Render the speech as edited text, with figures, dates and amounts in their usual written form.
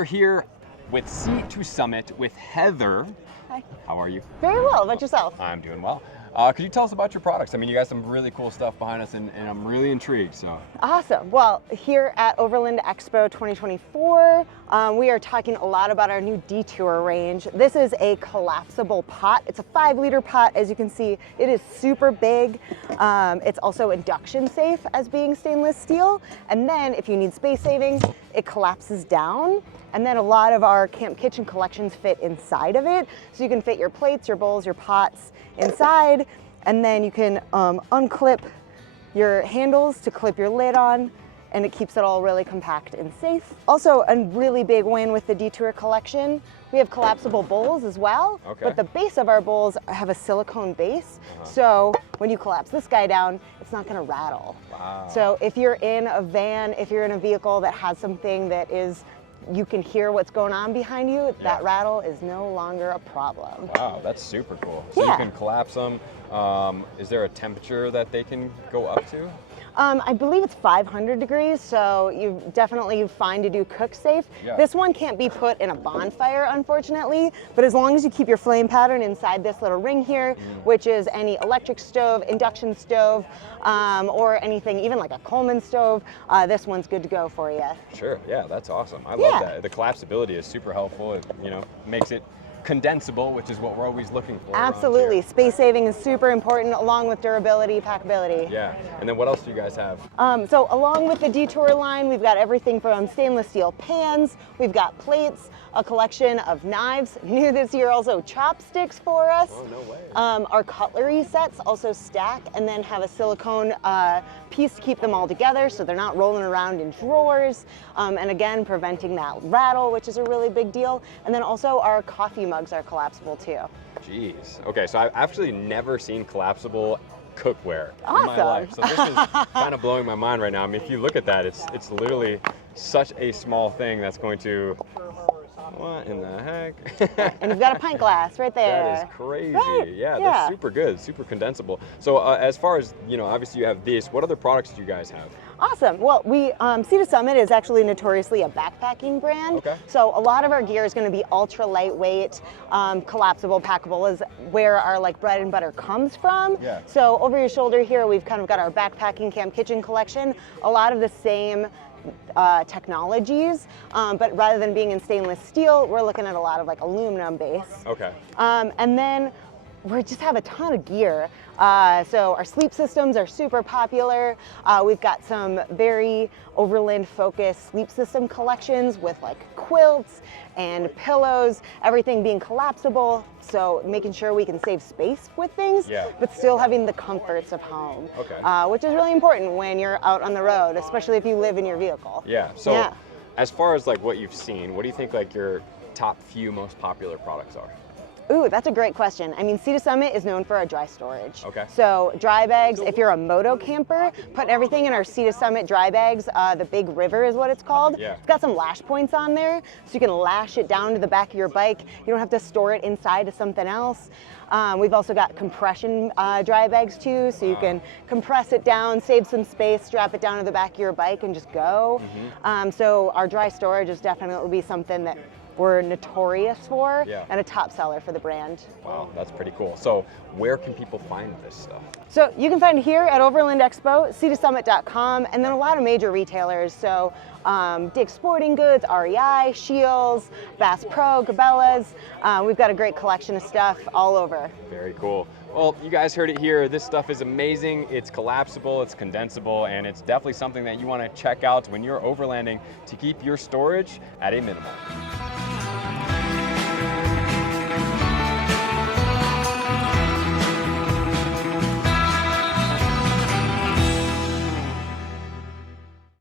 are here with Sea to Summit with Heather. Hi. How are you? Very well. About yourself? I'm doing well. Could you tell us about your products? I mean, you got some really cool stuff behind us, and I'm really intrigued. So Awesome. Well, here at Overland Expo 2024, we are talking a lot about our new Detour range. This is a collapsible pot. It's a 5-liter pot. As you can see, it is super big. It's also induction safe as being stainless steel. And then if you need space saving, it collapses down. And then a lot of our camp kitchen collections fit inside of it. So you can fit your plates, your bowls, your pots inside. And then you can unclip your handles to clip your lid on, and it keeps it all really compact and safe. Also, a really big win with the Detour collection, we have collapsible bowls as well, but the base of our bowls have a silicone base. So when you collapse this guy down, it's not gonna rattle. Wow. So if you're in a van, if you're in a vehicle that has something that is, you can hear what's going on behind you, that rattle is no longer a problem. Wow, that's super cool. So you can collapse them. Is there a temperature that they can go up to? I believe it's 500 degrees, so you definitely fine to do cook safe. Yeah. This one can't be put in a bonfire, unfortunately, but as long as you keep your flame pattern inside this little ring here, which is any electric stove, induction stove, or anything, even like a Coleman stove, this one's good to go for you. Sure, yeah, that's awesome. I love that. The collapsibility is super helpful. It, makes it condensable, which is what we're always looking for. Absolutely. Space saving is super important, along with durability, packability. Yeah. And then what else do you guys have? So along with the Detour line, we've got everything from stainless steel pans, we've got plates, a collection of knives, new this year also chopsticks for us. Oh, no way. Our cutlery sets also stack and then have a silicone piece to keep them all together so they're not rolling around in drawers. And again, preventing that rattle, which is a really big deal. And then also our coffee mugs are collapsible too. Jeez. Okay, so I've actually never seen collapsible cookware in Awesome. my life. So this is kind of blowing my mind right now. I mean, if you look at that, it's literally such a small thing that's going to, what in the heck? And you've got a pint glass right there. That is crazy. Right? Yeah, they're super good, super condensable. So as far as, obviously you have this, what other products do you guys have? Awesome. Well, Sea to Summit is actually notoriously a backpacking brand. Okay. So a lot of our gear is going to be ultra lightweight, collapsible, packable is where our bread and butter comes from. Yeah. So over your shoulder here, we've kind of got our backpacking camp kitchen collection. A lot of the same technologies, but rather than being in stainless steel, we're looking at a lot of aluminum base. Okay. And then we just have a ton of gear. So our sleep systems are super popular. We've got some very Overland focused sleep system collections with quilts and pillows, everything being collapsible. So making sure we can save space with things, but still having the comforts of home, which is really important when you're out on the road, especially if you live in your vehicle. Yeah, so as far as what you've seen, what do you think your top few most popular products are? Ooh, that's a great question. I mean, Sea to Summit is known for our dry storage. Okay. So dry bags, if you're a moto camper, put everything in our Sea to Summit dry bags. The Big River is what it's called. Yeah. It's got some lash points on there, so you can lash it down to the back of your bike. You don't have to store it inside of something else. We've also got compression dry bags too, so you can compress it down, save some space, strap it down to the back of your bike and just go. So our dry storage is definitely something that we're notorious for and a top seller for the brand. Wow, that's pretty cool. So where can people find this stuff? So you can find it here at Overland Expo, seatosummit.com, and then a lot of major retailers. So Dick's Sporting Goods, REI, Scheels, Bass Pro, Cabela's. We've got a great collection of stuff all over. Very cool. Well, you guys heard it here. This stuff is amazing. It's collapsible, it's condensable, and it's definitely something that you want to check out when you're overlanding to keep your storage at a minimum.